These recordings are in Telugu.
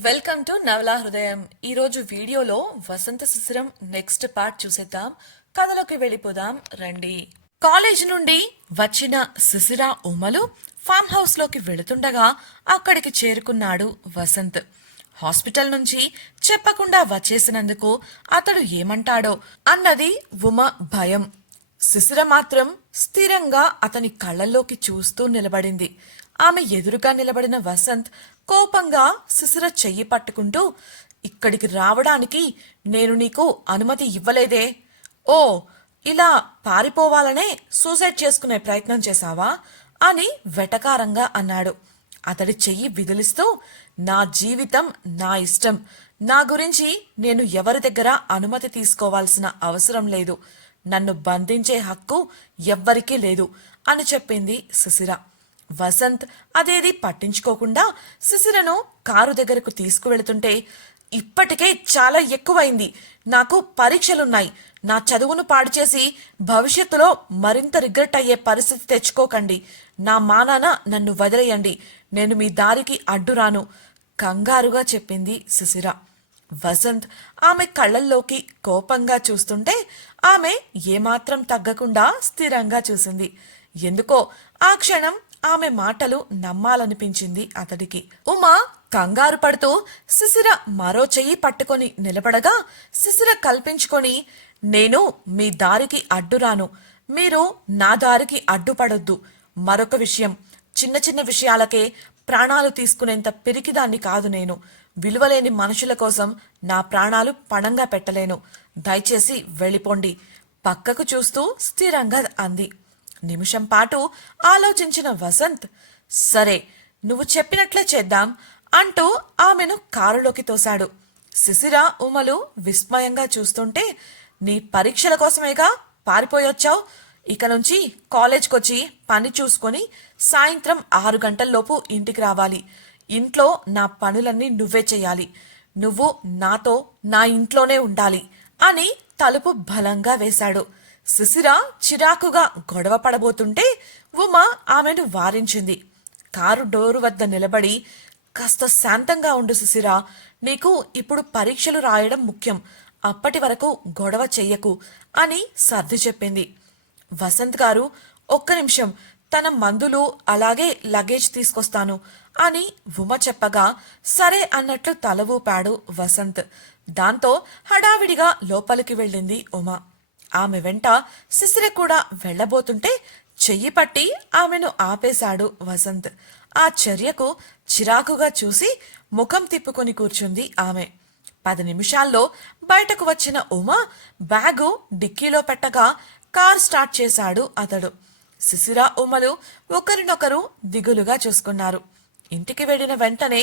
వెల్కమ్ టు నవలా హృదయం. ఈరోజు వీడియోలో వసంత శిశిరం నెక్స్ట్ పార్ట్ చూసేద్దాం. కథలోకి వెళ్ళిపోదాం రండి. కాలేజ్ నుండి వచ్చిన శిశిర ఉమలు ఫామ్ హౌస్ లోకి వెళుతుండగా అక్కడికి చేరుకున్నాడు వసంత్. హాస్పిటల్ నుంచి చెప్పకుండా వచ్చేసినందుకు అతడు ఏమంటాడో అన్నది ఉమ భయం. శిశిర మాత్రం స్థిరంగా అతని కళ్ళల్లోకి చూస్తూ నిలబడింది. ఆమె ఎదురుగా నిలబడిన వసంత్ కోపంగా శిశిర చెయ్యి పట్టుకుంటూ, ఇక్కడికి రావడానికి నేను నీకు అనుమతి ఇవ్వలేదే. ఓ, ఇలా పారిపోవాలనే సూసైడ్ చేసుకునే ప్రయత్నం చేశావా అని వెటకారంగా అన్నాడు. అతడి చెయ్యి విదిలిస్తూ, నా జీవితం నా ఇష్టం, నా గురించి నేను ఎవరి దగ్గర అనుమతి తీసుకోవాల్సిన అవసరం లేదు, నన్ను బంధించే హక్కు ఎవ్వరికీ లేదు అని చెప్పింది శిశిర. వసంత్ అదేది పట్టించుకోకుండా శిశిరను కారు దగ్గరకు తీసుకువెళుతుంటే, ఇప్పటికే చాలా ఎక్కువైంది, నాకు పరీక్షలున్నాయి, నా చదువును పాడు చేసి భవిష్యత్తులో మరింత రిగ్రెట్ అయ్యే పరిస్థితి తెచ్చుకోకండి, నా మానాన నన్ను వదిలేయండి, నేను మీ దారికి అడ్డురాను కంగారుగా చెప్పింది శిశిర. వసంత్ ఆమె కళ్ళల్లోకి కోపంగా చూస్తుంటే ఆమె ఏమాత్రం తగ్గకుండా స్థిరంగా చూసింది. ఎందుకో ఆ క్షణం ఆమె మాటలు నమ్మాలనిపించింది అతడికి. ఉమా కంగారు పడుతూ శిశిర మరో చెయ్యి పట్టుకొని నిలబడగా శిశిర కల్పించుకొని, నేను మీ దారికి అడ్డురాను, మీరు నా దారికి అడ్డుపడొద్దు. మరొక విషయం, చిన్న చిన్న విషయాలకే ప్రాణాలు తీసుకునేంత పిరికిదాన్ని కాదు నేను. విలువలేని మనుషుల కోసం నా ప్రాణాలు పణంగా పెట్టలేను, దయచేసి వెళ్ళిపోండి పక్కకు చూస్తూ స్థిరంగా అంది. నిమిషం పాటు ఆలోచించిన వసంత్, సరే నువ్వు చెప్పినట్లే చేద్దాం అంటూ ఆమెను కారులోకి తోశాడు. శిశిర ఉమలు విస్మయంగా చూస్తుంటే, నీ పరీక్షల కోసమేగా పారిపోయొచ్చావు, ఇక నుంచి కాలేజ్కొచ్చి పని చూసుకొని సాయంత్రం 6 గంటల్లోపు ఇంటికి రావాలి, ఇంట్లో నా పనులన్నీ నువ్వే చెయ్యాలి, నువ్వు నాతో నా ఇంట్లోనే ఉండాలి అని తలుపు బలంగా వేశాడు. శిశిర చిరాకుగా గొడవ పడబోతుంటే ఉమ ఆమెను వారించింది. కారు డోరు వద్ద నిలబడి, కాస్త శాంతంగా ఉండు శిశిర, నీకు ఇప్పుడు పరీక్షలు రాయడం ముఖ్యం, అప్పటి వరకు గొడవ చెయ్యకు అని సర్ది చెప్పింది. వసంత్ గారు, ఒక్క నిమిషం, తన మందులు అలాగే లగేజ్ తీసుకొస్తాను అని ఉమ చెప్పగా సరే అన్నట్లు తల ఊపాడు వసంత్. దాంతో హడావిడిగా లోపలికి వెళ్ళింది ఉమ. ఆమె వెంట శిశిర కూడా వెళ్లబోతుంటే చెయ్యి పట్టి ఆమెను ఆపేశాడు వసంత్. ఆ చర్యకు చిరాకుగా చూసి ముఖం తిప్పుకొని కూర్చుంది ఆమె. 10 నిమిషాల్లో బయటకు వచ్చిన ఉమ బ్యాగు డిక్కీలో పెట్టగా కార్ స్టార్ట్ చేశాడు అతడు. శిశిర ఉమలు ఒకరినొకరు దిగులుగా చూసుకున్నారు. ఇంటికి వెళ్లిన వెంటనే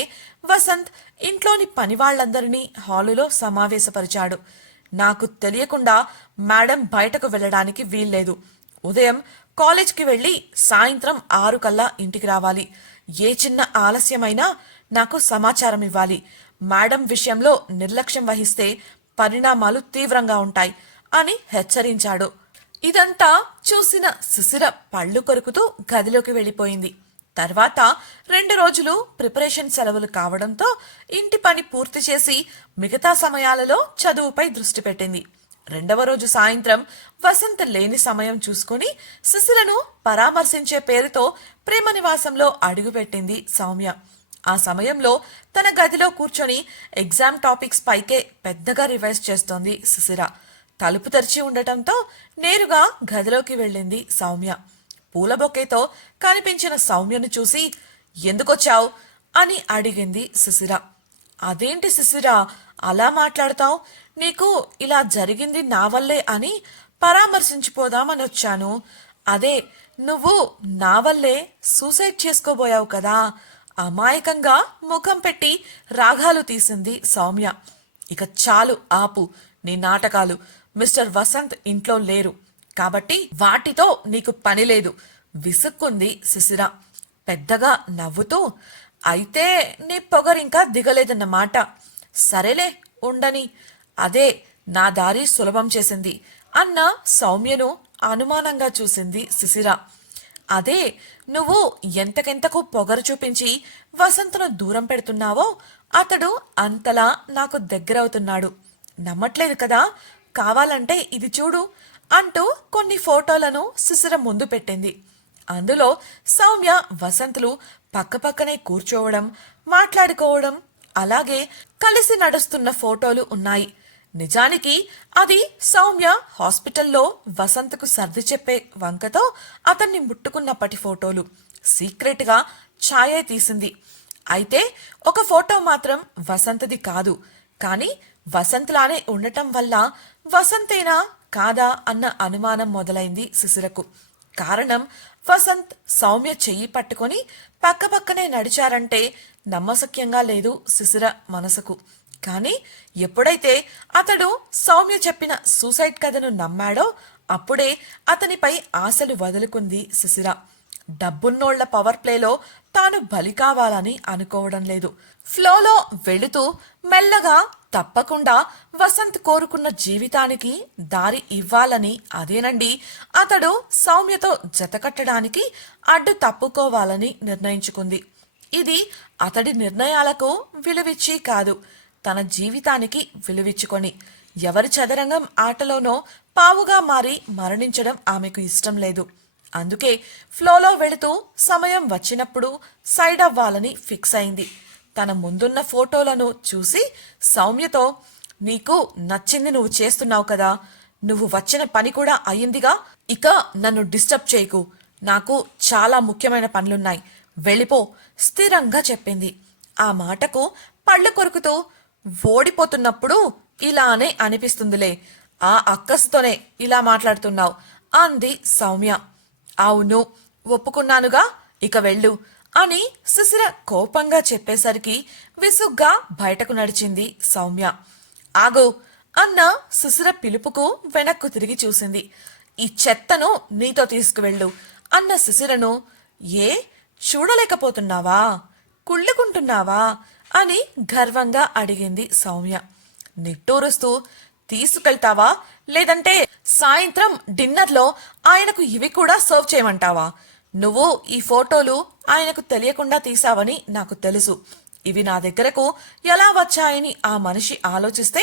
వసంత్ ఇంట్లోని పనివాళ్లందరినీ హాలులో సమావేశపరిచాడు. నాకు తెలియకుండా మేడం బయటకు వెళ్ళడానికి వీల్లేదు, ఉదయం కాలేజ్కి వెళ్ళి సాయంత్రం 6 కల్లా ఇంటికి రావాలి, ఏ చిన్న ఆలస్యమైనా నాకు సమాచారం ఇవ్వాలి, మేడం విషయంలో నిర్లక్ష్యం వహిస్తే పరిణామాలు తీవ్రంగా ఉంటాయి అని హెచ్చరించాడు. ఇదంతా చూసిన శిశిర పళ్ళు కొరుకుతూ గదిలోకి వెళ్ళిపోయింది. తర్వాత 2 రోజులు ప్రిపరేషన్ సెలవులు కావడంతో ఇంటి పని పూర్తి చేసి మిగతా సమయాలలో చదువుపై దృష్టి పెట్టింది. 2వ రోజు సాయంత్రం వసంత్ లేని సమయం చూసుకుని శిశిరను పరామర్శించే పేరుతో ప్రేమ నివాసంలో అడుగుపెట్టింది సౌమ్య. ఆ సమయంలో తన గదిలో కూర్చొని ఎగ్జామ్ టాపిక్స్ పైకే పెద్దగా రివైజ్ చేస్తోంది శిశిర. తలుపు తెరిచి ఉండటంతో నేరుగా గదిలోకి వెళ్ళింది సౌమ్య. పూల బొకేతో కనిపించిన సౌమ్యను చూసి, ఎందుకొచ్చావు అని అడిగింది శిశిర. అదేంటి శిశిర అలా మాట్లాడతావు, నీకు ఇలా జరిగింది నా వల్లే అని పరామర్శించిపోదామని వచ్చాను. అదే నువ్వు నా వల్లే సూసైడ్ చేసుకోబోయావు కదా. అమాయకంగా ముఖం పెట్టి రాగాలు తీసింది సౌమ్య. ఇక చాలు ఆపు నీ నాటకాలు, మిస్టర్ వసంత్ ఇంట్లో లేరు కాబట్టి వాటితో నీకు పని లేదు విసుక్కుంది శిశిర. పెద్దగా నవ్వుతూ, అయితే నీ పొగరింకా దిగలేదన్నమాట, సరేలే ఉండని, అదే నా దారి సులభం చేసింది అన్న సౌమ్యను అనుమానంగా చూసింది శిశిర. అదే నువ్వు ఎంతకెంతకు పొగరు చూపించి వసంతను దూరం పెడుతున్నావో అతడు అంతలా నాకు దగ్గరవుతున్నాడు. నమ్మట్లేదు కదా? కావాలంటే ఇది చూడు అంటూ కొన్ని ఫోటోలను శిశిర ముందు పెట్టింది. అందులో సౌమ్య వసంతులు పక్కపక్కనే కూర్చోవడం, మాట్లాడుకోవడం, అలాగే కలిసి నడుస్తున్న ఫోటోలు ఉన్నాయి. నిజానికి అది సౌమ్య హాస్పిటల్లో వసంత్కు సర్ది చెప్పే వంకతో అతన్ని ముట్టుకున్నప్పటి ఫోటోలు. సీక్రెట్గా ఛాయే తీసింది. అయితే ఒక ఫోటో మాత్రం వసంతది కాదు. కానీ వసంత్లానే ఉండటం వల్ల వసంతేనా కాదా అన్న అనుమానం మొదలైంది శిశిరకు. కారణం వసంత్ సౌమ్య చెయ్యి పట్టుకొని పక్కపక్కనే నడిచారంటే నమ్మశక్యంగా లేదు శిశిర మనసుకు. కానీ ఎప్పుడైతే అతడు సౌమ్య చెప్పిన సూసైడ్ కథను నమ్మాడో అప్పుడే అతనిపై ఆశలు వదులుకుంది శిశిర. డబ్బున్నోళ్ల పవర్ ప్లేలో తాను బలి కావాలని అనుకోవడం లేదు. ఫ్లోలో వెళుతూ మెల్లగా తప్పకుండా వసంత్ కోరుకున్న జీవితానికి దారి ఇవ్వాలని, అదేనండి అతడు సౌమ్యతో జతకట్టడానికి అడ్డు తప్పుకోవాలని నిర్ణయించుకుంది. ఇది అతడి నిర్ణయాలకు విలువిచ్చి కాదు, తన జీవితానికి విలువిచ్చుకొని. ఎవరి చదరంగం ఆటలోనో పావుగా మారి మరణించడం ఆమెకు ఇష్టం లేదు. అందుకే ఫ్లోలో వెళుతూ సమయం వచ్చినప్పుడు సైడ్ అవ్వాలని ఫిక్స్ అయింది. తన ముందున్న ఫోటోలను చూసి సౌమ్యతో, నీకు నచ్చింది నువ్వు చేస్తున్నావు కదా, నువ్వు వచ్చిన పని కూడా అయ్యిందిగా, ఇక నన్ను డిస్టర్బ్ చేయకు, నాకు చాలా ముఖ్యమైన పనులున్నాయి, వెళ్ళిపో స్థిరంగా చెప్పింది. ఆ మాటకు పళ్ళు కొరుకుతూ, ఓడిపోతున్నప్పుడు ఇలానే అనిపిస్తుందిలే, ఆ అక్కస్తోనే ఇలా మాట్లాడుతున్నావు అంది సౌమ్య. అవును ఒప్పుకున్నానుగా, ఇక వెళ్ళు అని శిశిర కోపంగా చెప్పేసరికి విసుగ్గా బయటకు నడిచింది సౌమ్య. ఆగు అన్న శిశిర పిలుపుకు వెనక్కు తిరిగి చూసింది. ఈ చెత్తను నీతో తీసుకువెళ్ళు అన్న శిశిరను, ఏ చూడలేకపోతున్నావా, కుళ్ళుకుంటున్నావా అని గర్వంగా అడిగింది సౌమ్య. నిట్టూరుస్తూ, తీసుకెళ్తావా లేదంటే సాయంత్రం డిన్నర్లో ఆయనకు ఇవి కూడా సర్వ్ చేయమంటావా? నువ్వు ఈ ఫోటోలు ఆయనకు తెలియకుండా తీసావని నాకు తెలుసు. ఇవి నా దగ్గరకు ఎలా వచ్చాయని ఆ మనిషి ఆలోచిస్తే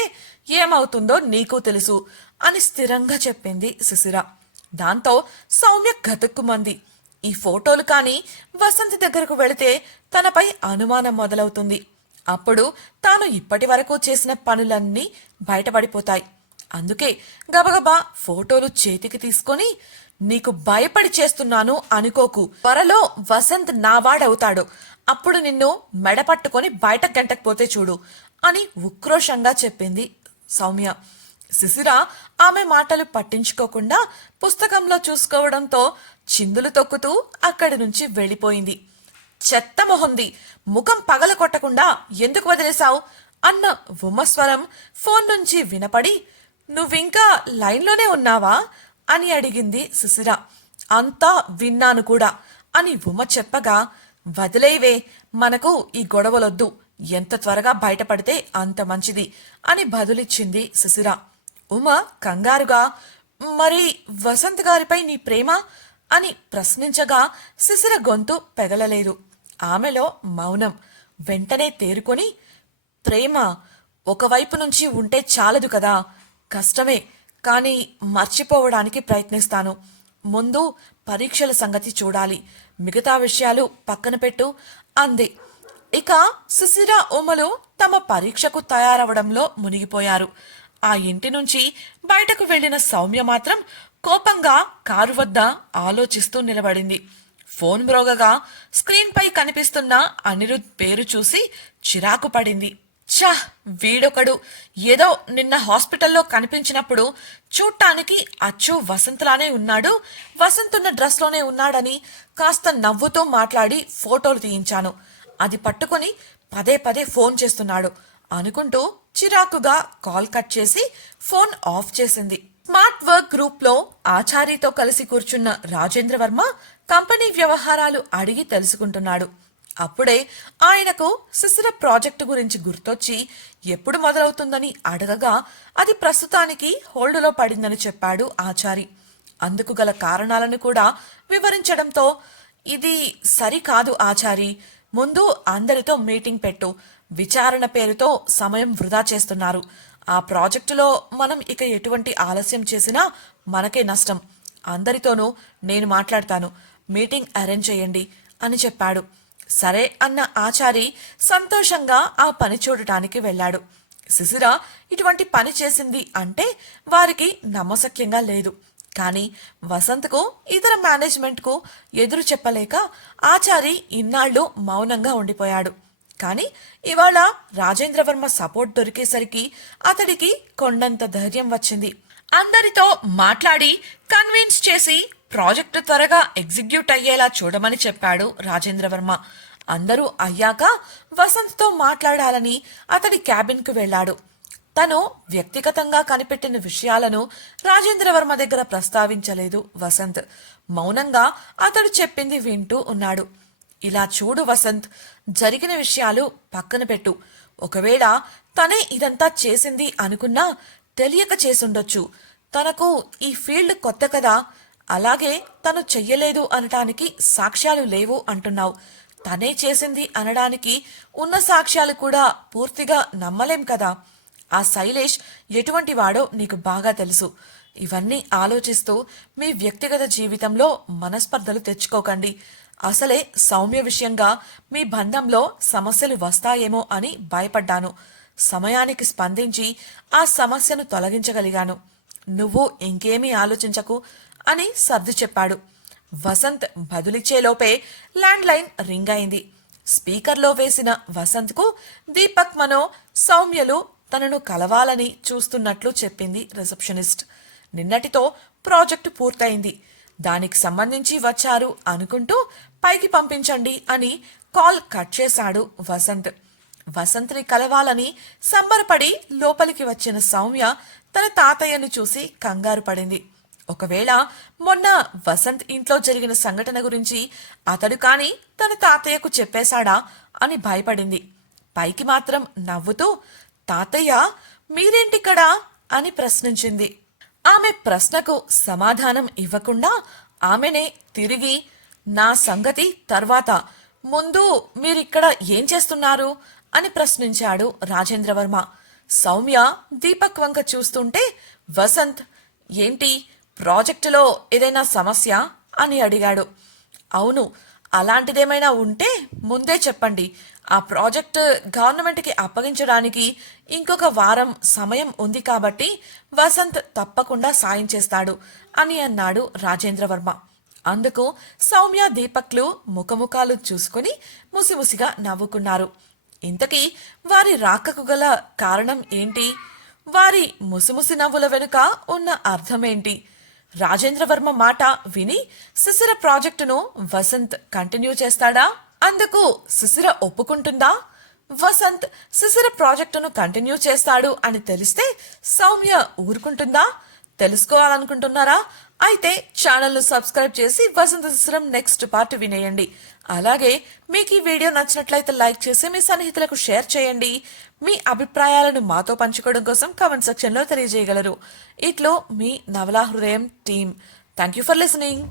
ఏమవుతుందో నీకు తెలుసు అని స్థిరంగా చెప్పింది శిశిర. దాంతో సౌమ్య గతుక్కుమంది. ఈ ఫోటోలు కానీ వసంత్ దగ్గరకు వెళితే తనపై అనుమానం మొదలవుతుంది. అప్పుడు తాను ఇప్పటి వరకు చేసిన పనులన్నీ బయటపడిపోతాయి. అందుకే గబగబా ఫోటోలు చేతికి తీసుకొని, నీకు భయపడి చేస్తున్నాను అనుకోకు, త్వరలో వసంత్ నావాడవుతాడు, అప్పుడు నిన్ను మెడపట్టుకొని బయట గంటకపోతే చూడు అని ఉక్రోషంగా చెప్పింది సౌమ్య. శిశిర ఆమె మాటలు పట్టించుకోకుండా పుస్తకంలో చూసుకోవడంతో చిందులు తొక్కుతూ అక్కడి నుంచి వెళ్ళిపోయింది. చెత్త మొహంది, ముఖం పగల కొట్టకుండా ఎందుకు వదిలేశావు అన్న ఉమస్వరం ఫోన్ నుంచి వినపడి, నువ్వింకా లైన్లోనే ఉన్నావా అని అడిగింది శిశిర. అంతా విన్నాను కూడా అని ఉమ చెప్పగా, వదిలేవే, మనకు ఈ గొడవలొద్దు, ఎంత త్వరగా బయటపడితే అంత మంచిది అని బదులిచ్చింది శిశిర. ఉమ కంగారుగా, మరి వసంత్ గారిపై నీ ప్రేమ అని ప్రశ్నించగా శిశిర గొంతు పెగలలేదు. ఆమెలో మౌనం. వెంటనే తేరుకొని, ప్రేమ ఒకవైపు నుంచి ఉంటే చాలదు కదా, కష్టమే, కానీ మర్చిపోవడానికి ప్రయత్నిస్తాను. ముందు పరీక్షల సంగతి చూడాలి, మిగతా విషయాలు పక్కన పెట్టు అంది. ఇక శిశిర ఉమలు తమ పరీక్షకు తయారవడంలో మునిగిపోయారు. ఆ ఇంటి నుంచి బయటకు వెళ్లిన సౌమ్య మాత్రం కోపంగా కారు వద్ద ఆలోచిస్తూ నిలబడింది. ఫోన్ మ్రోగగా స్క్రీన్పై కనిపిస్తున్న అనిరుద్ పేరు చూసి చిరాకు పడింది. ఛా, వీడొకడు, ఏదో నిన్న హాస్పిటల్లో కనిపించినప్పుడు చూడటానికి అచ్చు వసంత్లానే ఉన్నాడు, వసంతున్న డ్రెస్లోనే ఉన్నాడని కాస్త నవ్వుతూ మాట్లాడి ఫోటోలు తీయించాను, అది పట్టుకుని పదే పదే ఫోన్ చేస్తున్నాడు అనుకుంటూ చిరాకుగా కాల్ కట్ చేసి ఫోన్ ఆఫ్ చేసింది. స్మార్ట్ వర్క్ గ్రూప్ లో ఆచారితో కలిసి కూర్చున్న రాజేంద్ర వర్మ కంపెనీ వ్యవహారాలు అడిగి తెలుసుకుంటున్నాడు. అప్పుడే ఆయనకు శిశిర ప్రాజెక్టు గురించి గుర్తొచ్చి ఎప్పుడు మొదలవుతుందని అడగగా అది ప్రస్తుతానికి హోల్డులో పడిందని చెప్పాడు ఆచారి. అందుకు గల కారణాలను కూడా వివరించడంతో ఇది సరికాదు ఆచారి, ముందు అందరితో మీటింగ్ పెట్టు, విచారణ పేరుతో సమయం వృధా చేస్తున్నారు, ఆ ప్రాజెక్టులో మనం ఇక ఎటువంటి ఆలస్యం చేసినా మనకే నష్టం, అందరితోనూ నేను మాట్లాడతాను, మీటింగ్ అరేంజ్ చేయండి అని చెప్పాడు. సరే అన్న ఆచారి సంతోషంగా ఆ పని చూడటానికి వెళ్ళాడు. శిశిర ఇటువంటి పని చేసింది అంటే వారికి నమ్మశక్యంగా లేదు. కానీ వసంత్కు ఇతర మేనేజ్మెంట్కు ఎదురు చెప్పలేక ఆచారి ఇన్నాళ్ళు మౌనంగా ఉండిపోయాడు. కానీ ఇవాళ రాజేంద్రవర్మ సపోర్ట్ దొరికేసరికి అతడికి కొండంత ధైర్యం వచ్చింది. అందరితో మాట్లాడి కన్విన్స్ చేసి ప్రాజెక్టు త్వరగా ఎగ్జిక్యూట్ అయ్యేలా చూడమని చెప్పాడు రాజేంద్రవర్మ. అందరూ అయ్యాక వసంత్తో మాట్లాడాలని అతడి క్యాబిన్కు వెళ్ళాడు. తను వ్యక్తిగతంగా కనిపెట్టిన విషయాలను రాజేంద్రవర్మ దగ్గర ప్రస్తావించలేదు వసంత్. మౌనంగా అతడు చెప్పింది వింటూ ఉన్నాడు. ఇలా చూడు వసంత్, జరిగిన విషయాలు పక్కన పెట్టు. ఒకవేళ తనే ఇదంతా చేసింది అనుకున్నా తెలియక చేసుండొచ్చు. తనకు ఈ ఫీల్డ్ కొత్త కదా, అలాగే తను చెయ్యలేదు అనటానికి సాక్ష్యాలు లేవు అంటున్నావు. తనే చేసింది అనడానికి ఉన్న సాక్ష్యాలు కూడా పూర్తిగా నమ్మలేం కదా. ఆ శైలేష్ ఎటువంటి వాడో నీకు బాగా తెలుసు. ఇవన్నీ ఆలోచిస్తూ మీ వ్యక్తిగత జీవితంలో మనస్పర్ధలు తెచ్చుకోకండి. అసలే సౌమ్య విషయంగా మీ బంధంలో సమస్యలు వస్తాయేమో అని భయపడ్డాను. సమయానికి స్పందించి ఆ సమస్యను తొలగించగలిగాను. నువ్వు ఇంకేమీ ఆలోచించకు అని సర్ది చెప్పాడు. వసంత్ బదులిచ్చేలోపే ల్యాండ్ లైన్ రింగ్ అయింది. స్పీకర్లో వేసిన వసంత్కు దీపక్ మనో సౌమ్యలు తనను కలవాలని చూస్తున్నట్లు చెప్పింది రిసెప్షనిస్ట్. నిన్నటితో ప్రాజెక్టు పూర్తయింది, దానికి సంబంధించి వచ్చారు అనుకుంటూ పైకి పంపించండి అని కాల్ కట్ చేశాడు వసంత్. వసంత్ని కలవాలని సంబరపడి లోపలికి వచ్చిన సౌమ్య తన తాతయ్యను చూసి కంగారు పడింది. ఒకవేళ మొన్న వసంత్ ఇంట్లో జరిగిన సంఘటన గురించి అతడు కాని తన తాతయ్యకు చెప్పేశాడా అని భయపడింది. పైకి మాత్రం నవ్వుతూ, తాతయ్య మీరేంటిక్కడా అని ప్రశ్నించింది. ఆమె ప్రశ్నకు సమాధానం ఇవ్వకుండా ఆమెనే తిరిగి, నా సంగతి తర్వాత, ముందు మీరిక్కడ ఏం చేస్తున్నారు అని ప్రశ్నించాడు రాజేంద్రవర్మ. సౌమ్య దీపక్ వంక చూస్తుంటే వసంత్, ఏంటి ప్రాజెక్టులో ఏదైనా సమస్య అని అడిగాడు. అవును, అలాంటిదేమైనా ఉంటే ముందే చెప్పండి. ఆ ప్రాజెక్ట్ గవర్నమెంట్కి అప్పగించడానికి ఇంకొక వారం సమయం ఉంది కాబట్టి వసంత్ తప్పకుండా సాయం చేస్తాడు అని అన్నాడు రాజేంద్రవర్మ. అందుకు సౌమ్య దీపక్లు ముఖముఖాలు చూసుకుని ముసిముసిగా నవ్వుకున్నారు. ఇంతకీ వారి రాకకు గల కారణం ఏంటి? వారి ముసిముసి నవ్వుల వెనుక ఉన్న అర్థమేంటి? రాజేంద్రవర్మ మాట విని శిశిర ప్రాజెక్టును వసంత్ కంటిన్యూ చేస్తాడా? అందుకు శిశిర ఒప్పుకుంటుందా? వసంత్ శిశిర ప్రాజెక్టును కంటిన్యూ చేస్తాడు అని తెలిస్తే సౌమ్య ఊరుకుంటుందా? తెలుసుకోవాలనుకుంటున్నారా? అయితే ఛానల్ను సబ్స్క్రైబ్ చేసి వసంత శిశిరం నెక్స్ట్ పార్ట్ వినేయండి. అలాగే మీకు ఈ వీడియో నచ్చినట్లయితే లైక్ చేసి మీ సన్నిహితులకు షేర్ చేయండి. మీ అభిప్రాయాలను మాతో పంచుకోవడం కోసం కామెంట్ సెక్షన్లో తెలియజేయగలరు. ఇట్లో మీ నవలా హృదయం team. Thank you for listening.